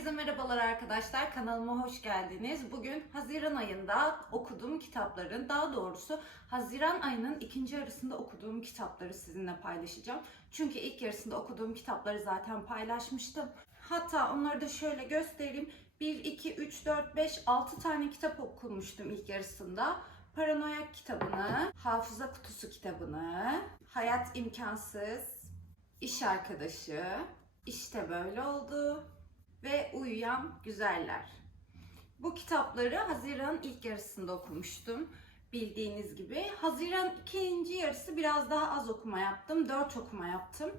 Herkese merhabalar arkadaşlar. Kanalıma hoş geldiniz. Bugün Haziran ayında okuduğum kitapların, daha doğrusu Haziran ayının ikinci yarısında okuduğum kitapları sizinle paylaşacağım. Çünkü ilk yarısında okuduğum kitapları zaten paylaşmıştım. Hatta onları da şöyle göstereyim. 1, 2, 3, 4, 5, 6 tane kitap okumuştum ilk yarısında. Paranoyak kitabını, Hafıza Kutusu kitabını, Hayat İmkansız, İş Arkadaşı, İşte Böyle Oldu, ve Uyuyan Güzeller. Bu kitapları Haziran ilk yarısında okumuştum. Bildiğiniz gibi. Haziran ikinci yarısı biraz daha az okuma yaptım. Dört okuma yaptım.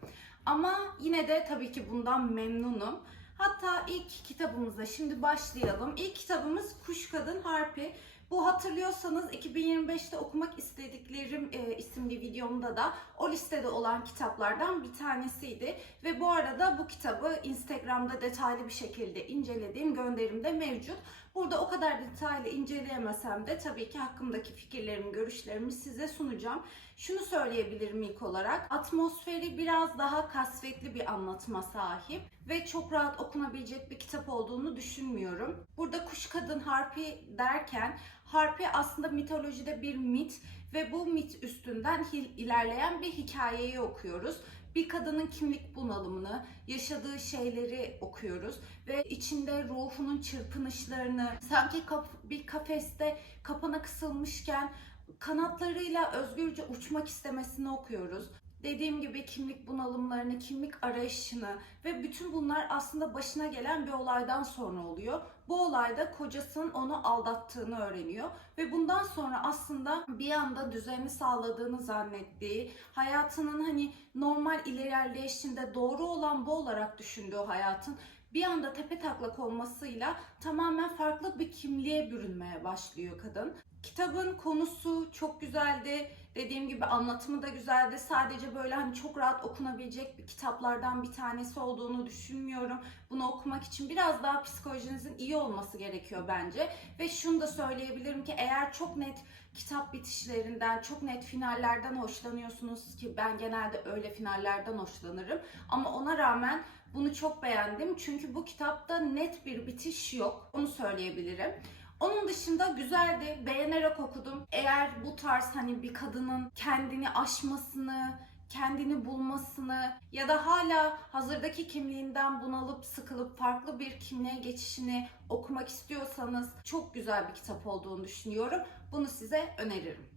Ama yine de tabii ki bundan memnunum. Hatta ilk kitabımıza şimdi başlayalım. İlk kitabımız Kuş Kadın Harpi. Bu hatırlıyorsanız 2025'te okumak istediklerim e, isimli videomda da o listede olan kitaplardan bir tanesiydi. Ve bu arada bu kitabı Instagram'da detaylı bir şekilde incelediğim gönderimde mevcut. Burada o kadar detaylı inceleyemesem de tabii ki hakkımdaki fikirlerimi, görüşlerimi size sunacağım. Şunu söyleyebilirim ilk olarak. Atmosferi biraz daha kasvetli bir anlatıma sahip ve çok rahat okunabilecek bir kitap olduğunu düşünmüyorum. Burada Kuş Kadın Harpi derken Harpi aslında mitolojide bir mit ve bu mit üstünden ilerleyen bir hikayeyi okuyoruz. Bir kadının kimlik bunalımını, yaşadığı şeyleri okuyoruz ve içinde ruhunun çırpınışlarını, sanki bir kafeste kapana kısılmışken kanatlarıyla özgürce uçmak istemesini okuyoruz. Dediğim gibi kimlik bunalımlarını, kimlik arayışını ve bütün bunlar aslında başına gelen bir olaydan sonra oluyor. Bu olayda kocasının onu aldattığını öğreniyor ve bundan sonra aslında bir anda düzeni sağladığını zannettiği, hayatının hani normal ilerleyişinde doğru olan bu olarak düşündüğü hayatın bir anda tepe taklak olmasıyla tamamen farklı bir kimliğe bürünmeye başlıyor kadın. Kitabın konusu çok güzeldi. Dediğim gibi anlatımı da güzeldi. Sadece böyle hani çok rahat okunabilecek bir kitaplardan bir tanesi olduğunu düşünmüyorum. Bunu okumak için biraz daha psikolojinizin iyi olması gerekiyor bence. Ve şunu da söyleyebilirim ki eğer çok net kitap bitişlerinden, çok net finallerden hoşlanıyorsunuz ki ben genelde öyle finallerden hoşlanırım. Ama ona rağmen bunu çok beğendim. Çünkü bu kitapta net bir bitiş yok. Onu söyleyebilirim. Onun dışında güzeldi. Beğenerek okudum. Eğer bu tarz hani bir kadının kendini aşmasını, kendini bulmasını ya da hala hazırdaki kimliğinden bunalıp sıkılıp farklı bir kimliğe geçişini okumak istiyorsanız çok güzel bir kitap olduğunu düşünüyorum. Bunu size öneririm.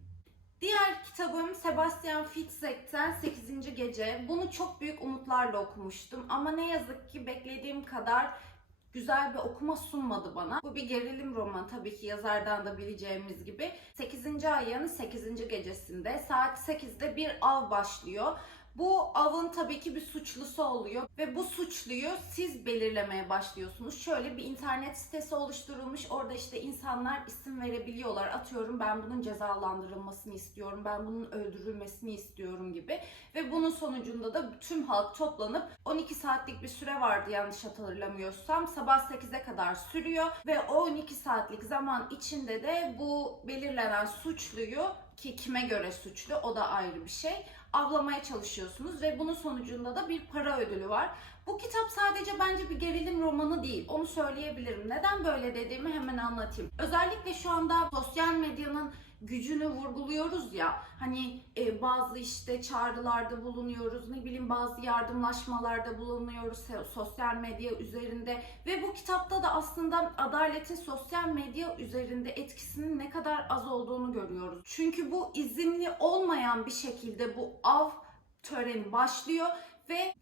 Diğer kitabım Sebastian Fitzek'ten 8. Gece. Bunu çok büyük umutlarla okumuştum ama ne yazık ki beklediğim kadar güzel bir okuma sunmadı bana. Bu bir gerilim roman tabii ki yazardan da bileceğimiz gibi. 8. ayın 8. gecesinde saat 8'de bir av başlıyor. Bu avın tabii ki bir suçlusu oluyor ve bu suçluyu siz belirlemeye başlıyorsunuz. Şöyle bir internet sitesi oluşturulmuş. Orada işte insanlar isim verebiliyorlar. Atıyorum ben bunun cezalandırılmasını istiyorum. Ben bunun öldürülmesini istiyorum gibi. Ve bunun sonucunda da tüm halk toplanıp 12 saatlik bir süre vardı yanlış hatırlamıyorsam. Sabah 8'e kadar sürüyor ve o 12 saatlik zaman içinde de bu belirlenen suçluyu ki kime göre suçlu o da ayrı bir şey avlamaya çalışıyorsunuz ve bunun sonucunda da bir para ödülü var. Bu kitap sadece bence bir gerilim romanı değil. Onu söyleyebilirim. Neden böyle dediğimi hemen anlatayım. Özellikle şu anda sosyal medyanın gücünü vurguluyoruz ya. Hani e, bazı işte çağrılarda bulunuyoruz, ne bileyim bazı yardımlaşmalarda bulunuyoruz sosyal medya üzerinde ve bu kitapta da aslında adaletin sosyal medya üzerinde etkisinin ne kadar az olduğunu görüyoruz. Çünkü bu izinli olmayan bir şekilde bu av töreni başlıyor ve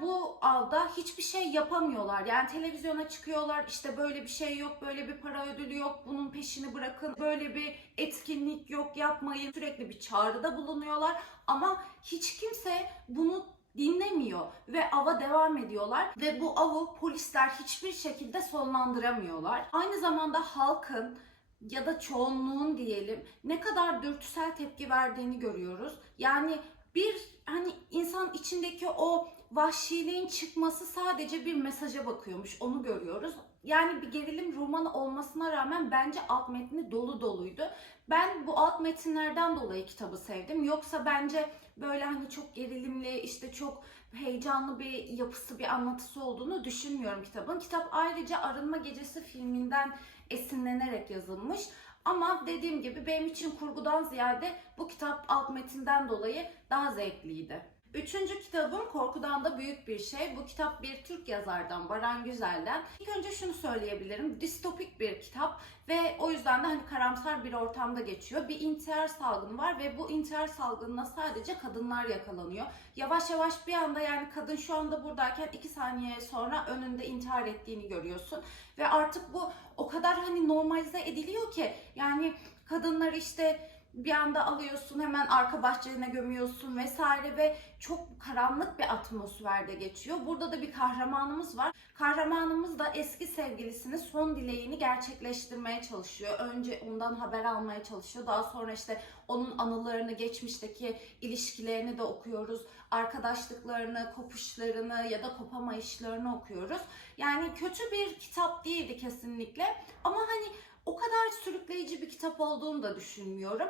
bu avda hiçbir şey yapamıyorlar. Yani televizyona çıkıyorlar işte böyle bir şey yok, böyle bir para ödülü yok, bunun peşini bırakın, böyle bir etkinlik yok yapmayın. Sürekli bir çağrıda bulunuyorlar ama hiç kimse bunu dinlemiyor ve ava devam ediyorlar ve bu avı polisler hiçbir şekilde sonlandıramıyorlar. Aynı zamanda halkın ya da çoğunluğun diyelim ne kadar dürtüsel tepki verdiğini görüyoruz. Yani bir hani insan içindeki o vahşiliğin çıkması sadece bir mesaja bakıyormuş. Onu görüyoruz. Yani bir gerilim romanı olmasına rağmen bence alt metni dolu doluydu. Ben bu alt metinlerden dolayı kitabı sevdim. Yoksa bence böyle hani çok gerilimli işte çok heyecanlı bir yapısı, bir anlatısı olduğunu düşünmüyorum kitabın. Kitap ayrıca Arınma Gecesi filminden esinlenerek yazılmış. Ama dediğim gibi benim için kurgudan ziyade bu kitap alt metinden dolayı daha zevkliydi. Üçüncü kitabım Korkudan da Büyük Bir Şey. Bu kitap bir Türk yazardan, Baran Güzel'den. İlk önce şunu söyleyebilirim. Distopik bir kitap ve o yüzden de hani karamsar bir ortamda geçiyor. Bir intihar salgını var ve bu intihar salgınına sadece kadınlar yakalanıyor. Yavaş yavaş bir anda yani kadın şu anda buradayken iki saniye sonra önünde intihar ettiğini görüyorsun. Ve artık bu o kadar hani normalize ediliyor ki yani kadınlar işte bir anda alıyorsun hemen arka bahçene gömüyorsun vesaire ve çok karanlık bir atmosferde geçiyor. Burada da bir kahramanımız var. Kahramanımız da eski sevgilisini son dileğini gerçekleştirmeye çalışıyor. Önce ondan haber almaya çalışıyor. Daha sonra işte onun anılarını, geçmişteki ilişkilerini de okuyoruz. Arkadaşlıklarını, kopuşlarını ya da kopamayışlarını okuyoruz. Yani kötü bir kitap değildi kesinlikle. Ama hani o kadar sürükleyici bir kitap olduğunu da düşünmüyorum.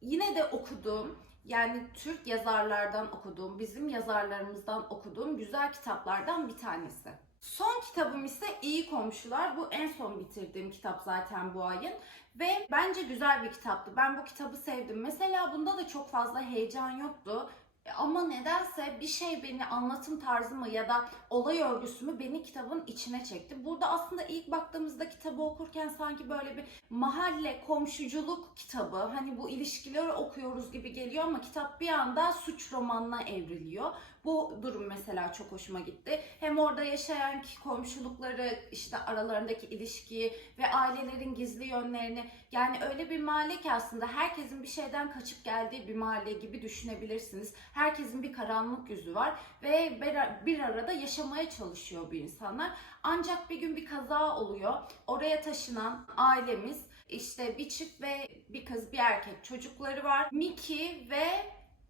Yine de okuduğum yani Türk yazarlardan okuduğum, bizim yazarlarımızdan okuduğum güzel kitaplardan bir tanesi. Son kitabım ise İyi Komşular. Bu en son bitirdiğim kitap zaten bu ayın. Ve bence güzel bir kitaptı. Ben bu kitabı sevdim. Mesela bunda da çok fazla heyecan yoktu. Ama nedense bir şey beni anlatım tarzımı ya da olay örgüsümü beni kitabın içine çekti. Burada aslında ilk baktığımızda kitabı okurken sanki böyle bir mahalle komşuculuk kitabı hani bu ilişkileri okuyoruz gibi geliyor ama kitap bir anda suç romanına evriliyor. Bu durum mesela çok hoşuma gitti. Hem orada yaşayan komşulukları, işte aralarındaki ilişkiyi ve ailelerin gizli yönlerini yani öyle bir mahalle ki aslında herkesin bir şeyden kaçıp geldiği bir mahalle gibi düşünebilirsiniz. Herkesin bir karanlık yüzü var ve bir arada yaşamaya çalışıyor bu insanlar. Ancak bir gün bir kaza oluyor. Oraya taşınan ailemiz işte bir çift ve bir kız bir erkek çocukları var. Mickey ve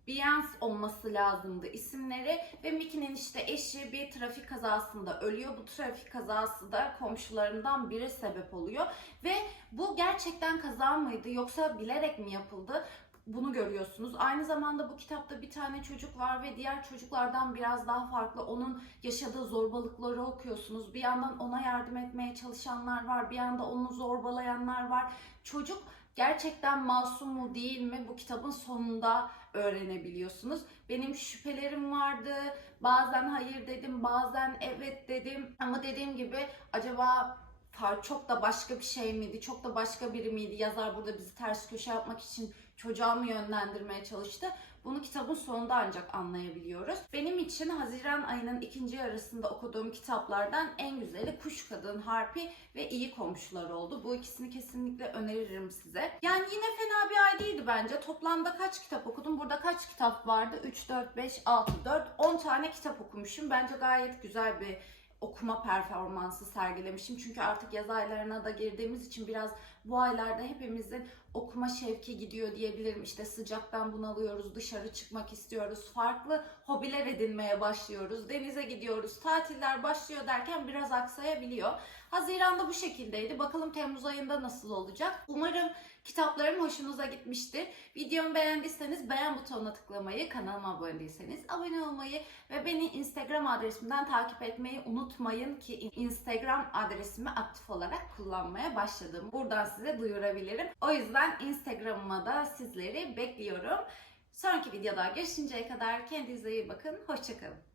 Beyoncé olması lazımdı isimleri ve Mickey'nin işte eşi bir trafik kazasında ölüyor. Bu trafik kazası da komşularından biri sebep oluyor ve bu gerçekten kaza mıydı yoksa bilerek mi yapıldı? Bunu görüyorsunuz. Aynı zamanda bu kitapta bir tane çocuk var ve diğer çocuklardan biraz daha farklı. Onun yaşadığı zorbalıkları okuyorsunuz. Bir yandan ona yardım etmeye çalışanlar var. Bir yanda onu zorbalayanlar var. Çocuk gerçekten masum mu değil mi bu kitabın sonunda öğrenebiliyorsunuz. Benim şüphelerim vardı. Bazen hayır dedim, bazen evet dedim. Ama dediğim gibi acaba fa- çok da başka bir şey miydi? Çok da başka biri miydi? Yazar burada bizi ters köşe yapmak için çocuğa mı yönlendirmeye çalıştı? Bunu kitabın sonunda ancak anlayabiliyoruz. Benim için Haziran ayının ikinci yarısında okuduğum kitaplardan en güzeli Kuş Kadın, Harpi ve İyi Komşular oldu. Bu ikisini kesinlikle öneririm size. Yani yine fena bir ay değildi bence. Toplamda kaç kitap okudum? Burada kaç kitap vardı? 3, 4, 5, 6, 4, 10 tane kitap okumuşum. Bence gayet güzel bir okuma performansı sergilemişim. Çünkü artık yaz aylarına da girdiğimiz için biraz bu aylarda hepimizin okuma şevki gidiyor diyebilirim. İşte sıcaktan bunalıyoruz, dışarı çıkmak istiyoruz, farklı hobiler edinmeye başlıyoruz, denize gidiyoruz, tatiller başlıyor derken biraz aksayabiliyor. Haziranda bu şekildeydi. Bakalım Temmuz ayında nasıl olacak? Umarım kitaplarım hoşunuza gitmiştir. Videomu beğendiyseniz beğen butonuna tıklamayı, kanalıma abone değilseniz abone olmayı ve beni Instagram adresimden takip etmeyi unutmayın ki Instagram adresimi aktif olarak kullanmaya başladım. Buradan size duyurabilirim. O yüzden Instagram'ıma da sizleri bekliyorum. Sonraki videoda görüşünceye kadar kendinize iyi bakın. Hoşçakalın.